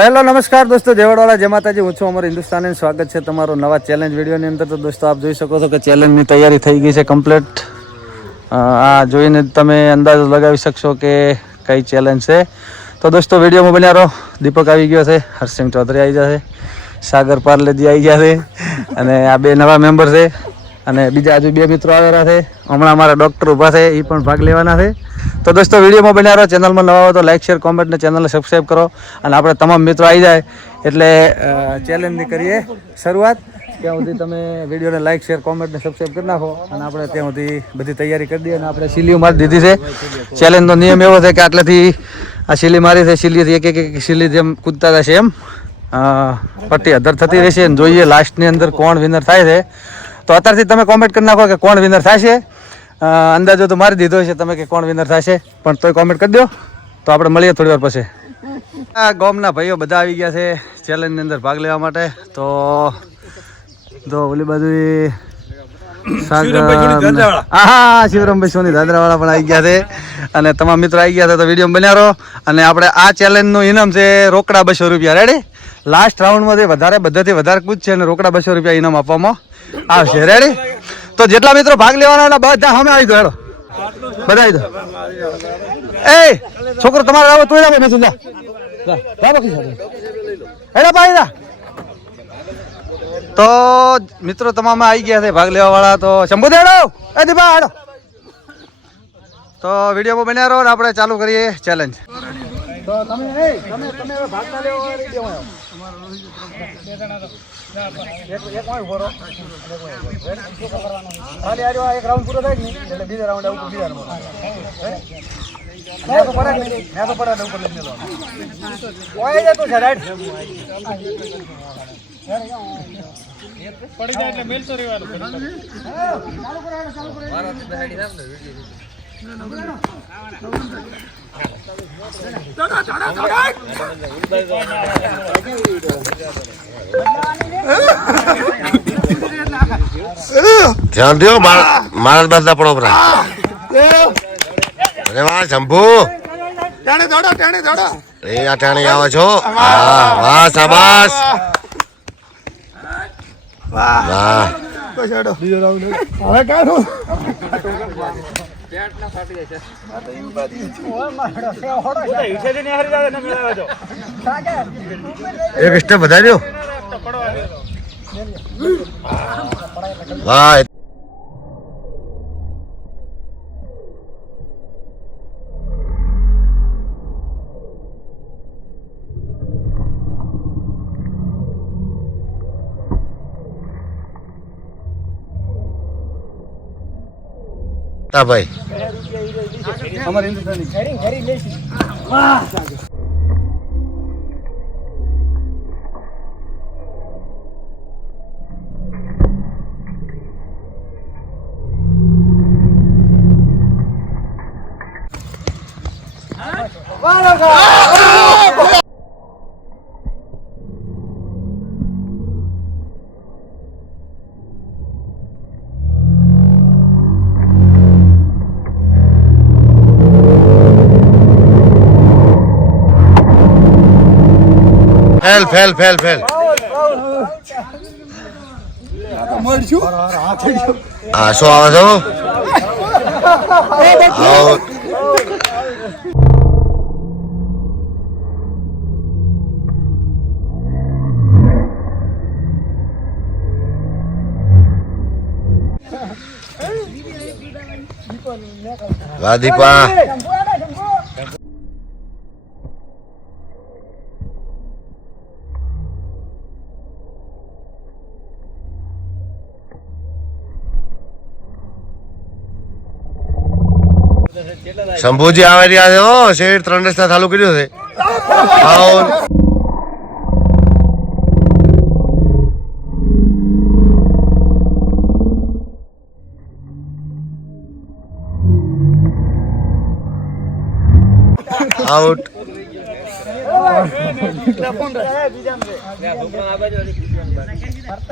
Hello નમસ્કાર દોસ્તો, જયવડવાલા જય માતાજી. હું છું અમર હિન્દુસ્તાની. સ્વાગત છે તમારો નવા ચેલેન્જ વિડીયોની અંદર. તો દોસ્તો આપ જોઈ શકો છો કે ચેલેન્જની તૈયારી થઈ ગઈ છે કમ્પ્લીટ. આ જોઈને તમે અંદાજો લગાવી શકશો કે કઈ ચેલેન્જ છે. તો દોસ્તો વિડીયોમાં બન્યા રહો. દીપક આવી ગયો છે, હર્ષિંગ ચૌધરી આવી જશે, સાગર પાર્લેજી આવી ગયા છે અને આ બે નવા મેમ્બર છે અને બીજા હજુ બે મિત્રો આવેલા છે. હમણાં અમારા ડૉક્ટર ઊભા છે, એ પણ ભાગ લેવાના છે. તો દોસ્તો વિડીયોમાં બન્યા રહો. ચેનલમાં નવા હોય તો લાઈક શેર કોમેન્ટ ને ચેનલને સબસ્ક્રાઈબ કરો. અને આપણે તમામ મિત્રો આવી જાય એટલે ચેલેન્જની કરીએ શરૂઆત. ત્યાં સુધી તમે વિડીયોને લાઈક શેર કોમેન્ટ ને સબસ્ક્રાઈબ કરી નાખો અને આપણે ત્યાં સુધી બધી તૈયારી કરી દઈએ. અને આપણે સીલીઓ મારી દીધી છે. ચેલેન્જનો નિયમ એવો છે કે આટલેથી આ સીલી મારી છે, સીલીથી એક સીલી જેમ કૂદતા જશે એમ પટ્ટી અધર થતી રહેશે. અને જોઈએ લાસ્ટની અંદર કોણ વિનર થાય છે. તો અત્યારથી તમે કોમેન્ટ કરી નાખો કે કોણ વિનર થાય છે. અંદાજો તો મારી દીધો છે તમે કે કોણ વિનર થશે, પણ તોય કોમેન્ટ કરી દો. તો આપણે મળીએ થોડી વાર પછી. આ ગામના ભાઈઓ બધા આવી ગયા છે ચેલેન્જની અંદર ભાગ લેવા માટે. તો ઓલી બાજુ શિવરામભાઈ સોની દાદરાવાળા પણ આવી ગયા છે અને તમામ મિત્રો આવી ગયા છે. તો વિડીયો બન્યા રહો. અને આપણે આ ચેલેન્જનું ઇનામ છે રોકડા 200 રૂપિયા. રેડી? લાસ્ટ રાઉન્ડમાંથી બધાથી વધારે કૂદ છે અને રોકડા 200 રૂપિયા ઇનામ આપવામાં આવશે. રેડી? તો જેટલા મિત્રો ભાગ લેવાના બધા સામે આવી ગયો. બધા આવી દો. એ છોકરો તમારે આવો તું ના મેં જા તો મિત્રો તમામ આવી ગયા છે ભાગ લેવા વાળા. તો શંભુ દેડો એ દીપા હાડો. તો વિડીયોમાં બન્યા રહો ને આપણે ચાલુ કરીએ ચેલેન્જ. તો તમે ભાગમાં લેવો એક રાઉન્ડ પૂરો થાય ને એટલે બીજા રાઉન્ડ આવું બીજા પડી જાય એટલે મેલ તો રહેવાનું. ધ્યાન દો મારા બધા પડો બરા. અરે વાહ શંભુ, એ આ ટાણી આવે છો. વાહ શાબાશ, વાહ. એક સ્ટેપ વધાર્યો. વાહ. ભાઈ અમારે હિન્દુસ્તાની ફેલ. હા શું આવે છો? વાહ દીપા. શંભુજી આવે રહ્યા છે. હો શેર 3 રસ્તા ચાલુ કર્યો છે. આઉટ.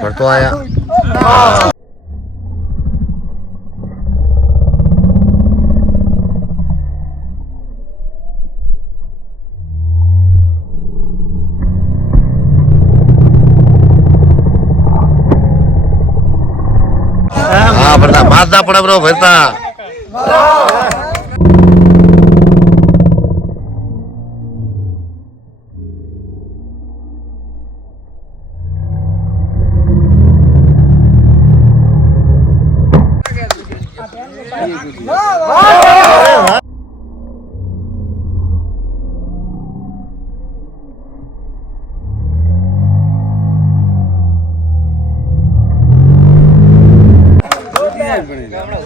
પડતો આયા. બાદ ના પડે બ્રો ભરતા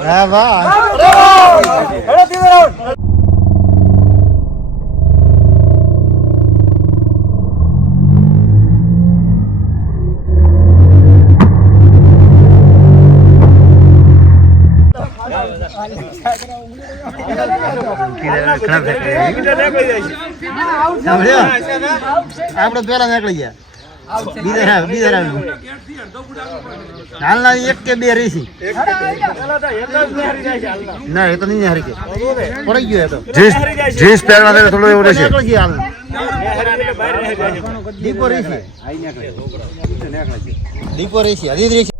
હા વાહ આપડે પેલા નીકળી ગયા બીજા હાલના એક કે બે રેસી ના એ તો નહીં હારી કે પડી ગયો એ તો જીન્સ પહેરવા દે થોડું એવું રહેશે દીપો રેસી દીપો રેસી હજી રેસી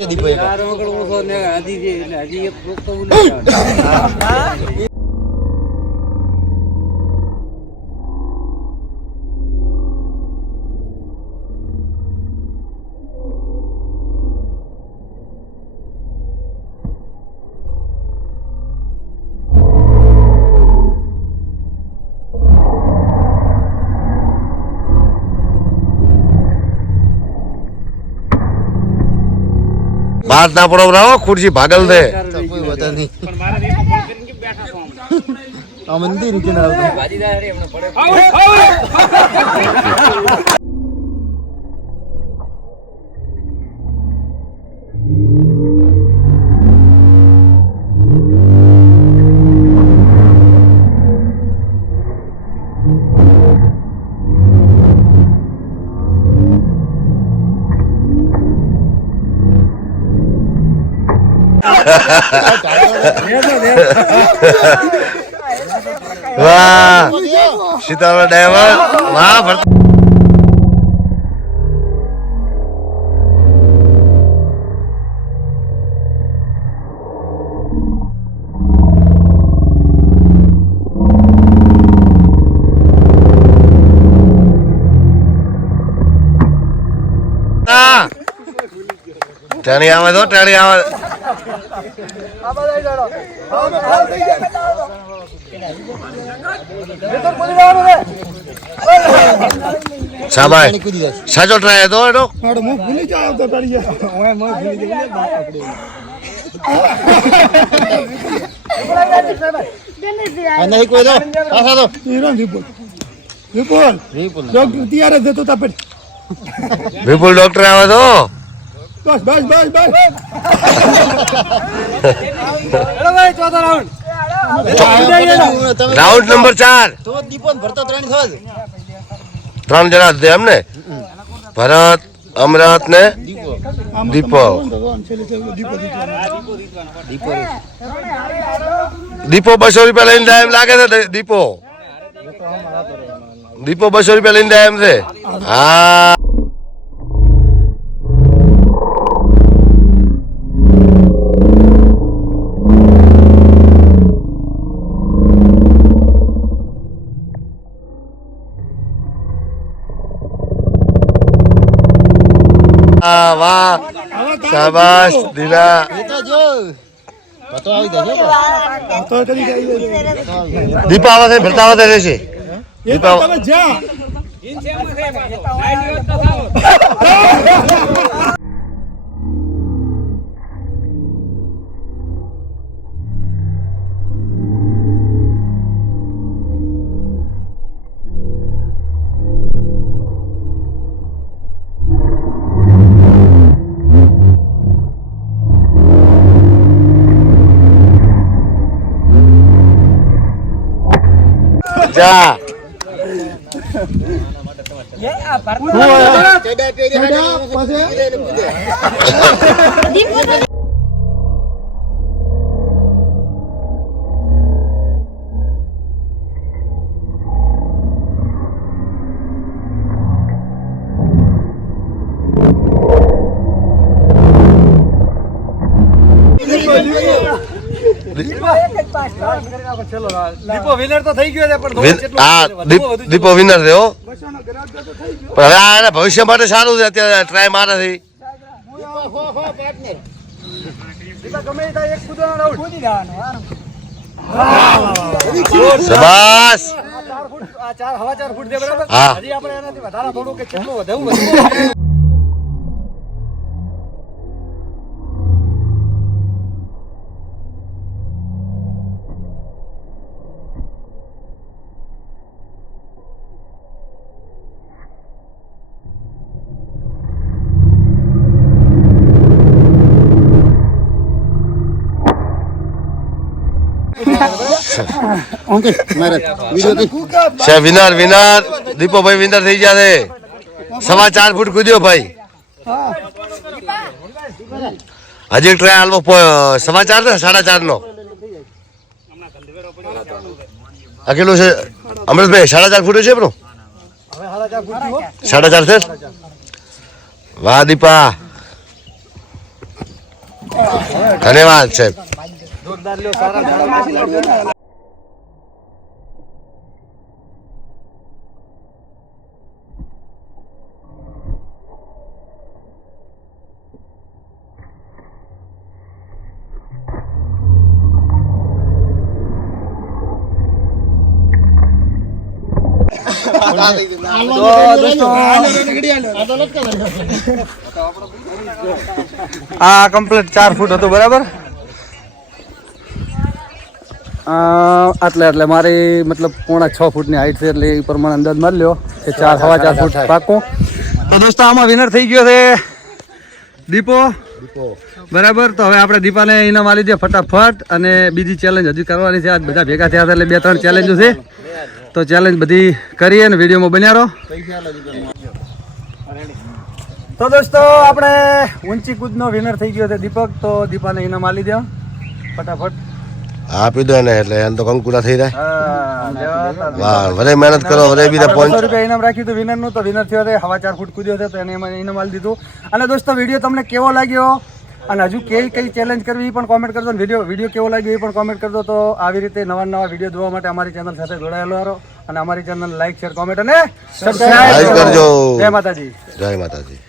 દીપો એક બાદ ના પડો બ્રો ખુરશી ભાગલ દે કોઈ વતા નહીં આ મંદિર કે ના વાહ સીતારામ ડ્રાઈવર વાહ ભરતા ટાણી આવે તો ટાણી આવે શાબાશ સાચો ટ્રાય હતો એનો નહીં કોઈ દો પાછા દો વિપુલ ડોક્ટર આવે તો રાઉન્ડ નંબર 4 તો દીપો ભરતો 3 થવા દે 3 જણા છે એમને ભરત અમરત ને દીપો દીપો 200 રૂપિયા લઈને જાય એમ લાગે છે દીપો 200 રૂપિયા લઈને જાય એમ છે હા વાહ શાબાશ દીના તો જો પતો આવી દે દીપા આવે ભરતા આવે રહેશે દીપા જા દીપો વિનર તો થઈ ગયો છે પણ દીપો વિનર થયો પણ હવે આ એના ભવિષ્ય માટે સારું છે અત્યારે ટ્રાય મારે છે શાબાશ હવા 4 ફૂટ છે બરાબર હા. હજી આપણે એનાથી વધારે થોડું કે કેટલું વધવું ઓકે મારે વિડિયો છે વિનર દીપોભાઈ વિનર થઈ ગયા છે 4.5 ફૂટ કૂદ્યો ભાઈ હજી એક ટ્રાય હાલવો 4.5 ને 4.5 નો આ કેટલું છે અમૃતભાઈ 4.5 ફૂટ છે પેલું 4.5 છે વાહ દીપા ધન્યવાદ સાહેબ જોરદાર લ્યો સારા આ કમ્પ્લીટ 4 ફૂટ હતું બરાબર એટલે મારી મતલબ 6.5 ફૂટની હાઈટ છે એટલે એ પ્રમાણે અંદાજ મારી લ્યો કે 4.5 ફૂટ પાકું તો દોસ્તો આમાં વિનર થઈ ગયો છે દીપો બરાબર તો હવે આપણે દીપાને ઇનામ આલી દે ફટાફટ અને બીજી ચેલેન્જ હજી કરવાની છે આજ બધા ભેગા થયા હતા એટલે 2-3 ચેલેન્જો છે તો ચેલેન્જ બધી કરીએ ને વિડીયોમાં બન્યા રહો તો દોસ્તો આપણે ઊંચી કૂદનો વિનર થઈ ગયો છે દીપક તો દીપાને ઇનામ આલી દે ફટાફટ આપી દો ને એટલે એમ તો કંકુડા થઈ જાય વાહ વરે મહેનત કરો વરે બીજા 500 રૂપિયા ઇનામ રાખ્યું હતું વિનર નું તો વિનર થયો છે 4.5 ફૂટ કૂદ્યો છે તો એને ઇનામ આલી દીધું અને દોસ્તો વિડીયો તમને કેવો લાગ્યો અને હજુ કઈ ચેલેન્જ કરવી એ પણ કોમેન્ટ કરજો વિડીયો કેવો લાગ્યો એ પણ કોમેન્ટ કરજો તો આવી રીતે નવા વિડીયો જોવા માટે અમારી ચેનલ સાથે જોડાયેલો રહો અને અમારી ચેનલ લાઈક શેર કોમેન્ટ અને સબસ્ક્રાઇબ કરજો જય માતાજી જય માતાજી